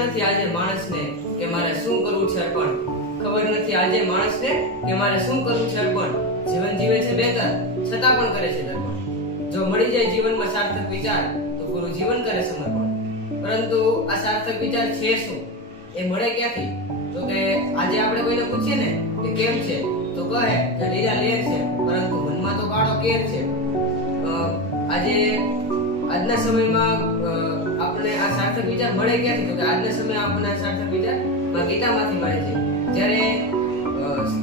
નથી આજે માણસને કે મારે શું કરવું છે અર્પણ. ખબર નથી આજે માણસને કે મારે શું કરવું છે અર્પણ. જીવન જીવે છે બેકાર છતાં પણ કરે છે દર્પણ. જો મળી જાય જીવનમાં સાર્થક વિચાર તો પૂરું જીવન કરે સમર્પણ. પરંતુ આ સાર્થક વિચાર છે શું, એ મળે ક્યાંથી? તો કે આજે આપણે કોઈને પૂછીએ ને કે કેમ છે, તો કહે કે લીલા લેર છે, પરંતુ મનમાં તો કાળો કેર છે. આજના સમયમાં આપણે આ સાર્થક વિચાર મળે ક્યાંથી? તો કે આજના સમયે આપણને આ સાર્થક વિચાર ગીતામાંથી મળે છે. જ્યારે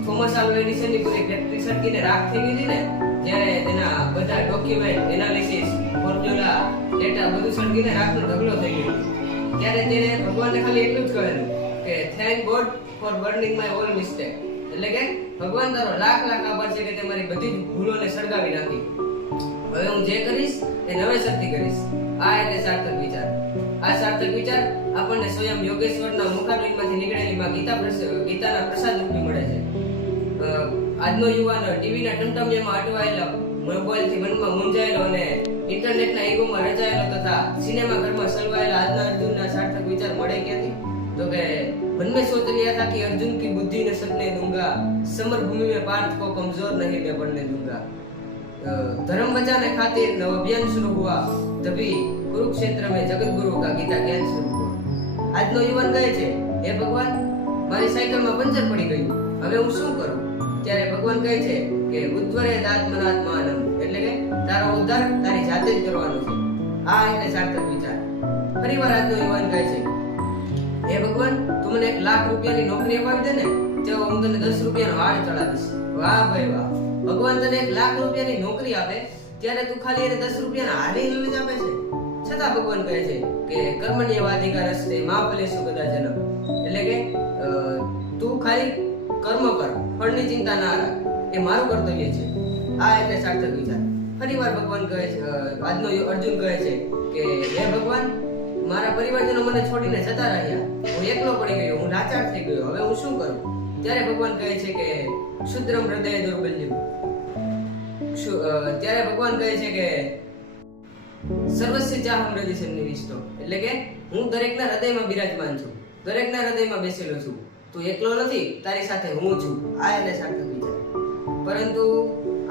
થોમસ આલ્વા એડિસનની પૂરી ફેક્ટરી સળગીને રાખ થઈ ગઈ હતી ને, જ્યારે તેના બધા ડોક્યુમેન્ટ, એનાલિસિસ, ફોર્મ્યુલા, ડેટા બધું સળગીને રાખનો ઢગલો થઈ ગયો, ત્યારે તેને ભગવાનને ખાલી એટલું જ કહેલું કે thank God for burning my all mistake. એટલે કે ભગવાન તારો લાખ લાખ આભાર છે કે તે મારી બધી જ ભૂલોને સળગાવી નાખી. હવે હું જે કરીશ એ નવેસરથી કરીશ. આ એટલે સાર્થક વિચાર. આ સાર્થક વિચાર આપણને સ્વયં યોગેશ્વરના મુખારવિંદમાંથી નીકળેલી માં ગીતાના પ્રસાદ રૂપી મળે છે. આજનો યુવાન ટીવીના ટમટમિયામાં અટવાયેલો, મોબાઈલથી મનમાં મૂંઝાયેલો અને ઇન્ટરનેટના ઈગોમાં રચાયેલો તથા સિનેમા ઘરમાં સલવાયેલા આજના અર્જુનના સાર્થક વિચાર મળે ક્યાંથી? तो के मन में सोच लिया था कि अर्जुन की बुद्धि ने सपने दूंगा, समर भूमि में पार्थ को कमजोर नहीं मैं पड़ने दूंगा. धर्म बचाने खातिर नव अभियान शुरू हुआ, तभी कुरुक्षेत्र में जगत गुरु का गीता ज्ञान शुरू हुआ. आज नो युवान गए छे, हे भगवान मारी साइकिल में पंचर पड़ी गई, હવે હું શું કરું? ત્યારે ભગવાન કહે છે કે ઉદ્વરે દાત્મનાત્માનમ, એટલે કે તારો ઉદ્ધાર તારી જાતે જ કરવાનો છે. આ એટલે સાર્થક વિચાર. ફરીવાર આજનો યુવાન કહે છે, હે ભગવાન તું મને 1 લાખ રૂપિયાની નોકરી અપાવી દે ને, તો હું તને 10 રૂપિયાનો હાર ચડાવીશ. વાહ ભાઈ વાહ. ભગવાન તને 1 લાખ રૂપિયાની નોકરી આપે ત્યારે તું ખાલી એને 10 રૂપિયાના હારી લઈને જ આપે છે. છતાં ભગવાન કહે છે કે કર્મણ્યવાધિકાર હસ્તે મા ફલેષુ કદાચન, એટલે કે તું ખાલી કર્મ કર, ફળની ચિંતા ના રાખ, એ મારું કર્તવ્ય છે. આ એટલે સાર્થક વિચાર. ફરીવાર ભગવાન કહે છે, આજનો અર્જુન કહે છે કે હે ભગવાન મારા પરિવારજનો મને છોડીને જતા રહ્યા, હું એકલો પડી ગયો, હું લાચાર થઈ ગયો, હવે હું શું કરું? ત્યારે ભગવાન કહે છે કે શુદ્રમ હૃદય દુર્બલ્યમ. ત્યારે ભગવાન કહે છે કે સર્વસ્ય ચાહમ હૃદય સન્નિવિષ્ટો, એટલે કે હું દરેકના હૃદયમાં બિરાજમાન છું, દરેકના હૃદયમાં બેસેલો છું, તું એકલો નથી, તારી સાથે હું છું. આ એટલે સાર્થક વિચાર. પરંતુ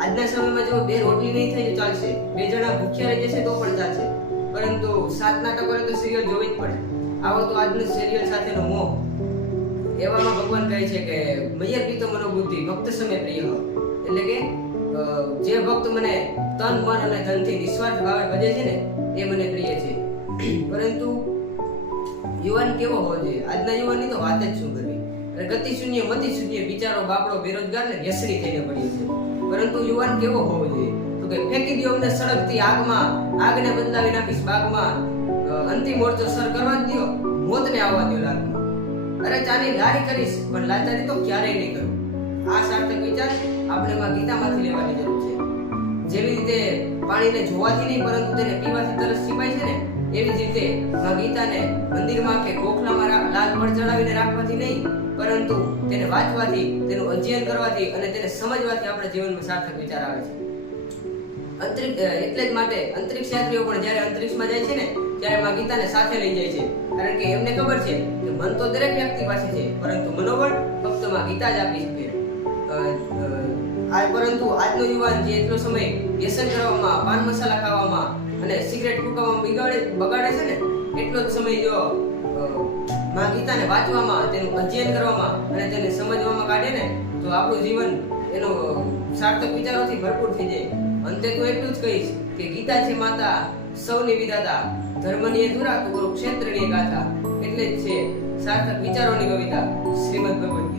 આજના સમયમાં જો 2 રોટલી નહીં થઈ તો ચાલશે, 2 જણા ભૂખ્યા રહી જશે તો પણ ચાલશે, પરંતુ 7 નાટકોને તો સિરિયલ જોવી જ પડે. આવો તો આજનો સિરિયલ સાથેનો મોહ. એવામાં ભગવાન કહે છે કે મય્યર પિતો મનોબુદ્ધિ ભક્ત સમે પ્રિય, એટલે કે જે ભક્ત મને તન મન અને ધનથી નિસ્વાર્થ ભાવે ભજે છે ને એ મને પ્રિય છે. પરંતુ યુવાન કેવો હોવો જોઈએ? આજના યુવાનની તો વાત જ શું કરવી. ગતિ શૂન્ય મતિ શૂન્ય બિચારો બાપડો બેરોજગાર ને વ્યસની થઈને પડ્યો છે. પરંતુ યુવાન કેવો હોવો જોઈએ? તો કે ફેંકી દો અમને સળગતી આગમાં, આગને બદલાવી નાખીશ બાગમાં, અંતિમ મોરચો સર કરવા જ દો, મોતને આવવા દો લાગમાં. અરે ચાની લારી કરીશ પણ લાચારી તો ક્યારેય નહીં કરું. આ સાર્થક વિચાર આપણે માં ગીતામાંથી લેવાની જરૂર છે. જેવી રીતે પાણીને જોવાથી નહીં પરંતુ તેને પીવાથી તરસ છીપાય છે ને, એવી જ રીતે માં ગીતાને મંદિરમાં કે ગોખલામાં લાલ પડ ચડાવીને રાખવાથી નહીં, પરંતુ તેને વાંચવાથી, તેનું અધ્યયન કરવાથી અને તેને સમજવાથી આપણા જીવનમાં સાર્થક વિચાર આવે છે. એટલે જ માટે અંતરિક્ષ યાત્રીઓ પણ જ્યારે અંતરિક્ષમાં જાય છે ને ત્યારે માં ગીતાને સાથે લઈ જાય છે, કારણ કે એમને ખબર છે કે મન તો દરેક વ્યક્તિ પાસે છે, પરંતુ મનોબળ ફક્ત માં ગીતા જ આપી શકે. પરંતુ આજનો યુવાન જે એટલો સમય વ્યસન કરવામાં, પાન મસાલા ખાવામાં અને સિગરેટ ફૂંકવામાં બગાડે છે ને, એટલો જ સમય જો માં ગીતાને વાંચવામાં, તેનું અધ્યયન કરવામાં અને તેને સમજવામાં કાઢે ને, તો આપણું જીવન એનો સાર્થક વિચારોથી ભરપૂર થઈ જાય. અંતે તો એટલું જ કહીશ કે ગીતા છે માતા સૌની વિધાતા, ધર્મની અધૂરા તો કુરુક્ષેત્રની ગાથા. એટલે જ છે સાર્થક વિચારોની કવિતા શ્રીમદ ભગવદ